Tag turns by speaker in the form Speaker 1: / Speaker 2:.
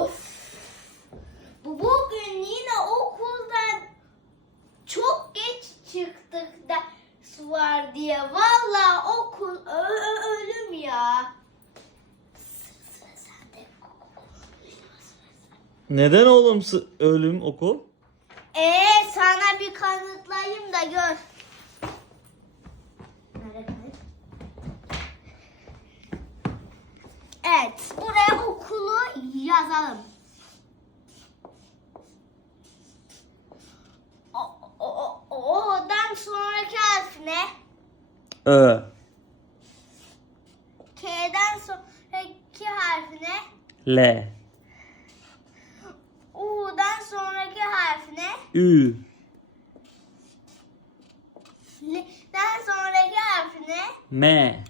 Speaker 1: Of. Bu bugün yine okuldan çok geç çıktık ders var diye. Vallahi okul ölüm ya.
Speaker 2: Neden oğlum ölüm okul?
Speaker 1: Ee sana bir kanıtlayayım da gör. Evet, buraya yazalım. O, o, o, o'dan sonraki harf ne?
Speaker 2: Ö.
Speaker 1: K'den sonraki harf ne?
Speaker 2: L.
Speaker 1: U'dan sonraki harf ne?
Speaker 2: Ü.
Speaker 1: L'den sonraki harf ne?
Speaker 2: M.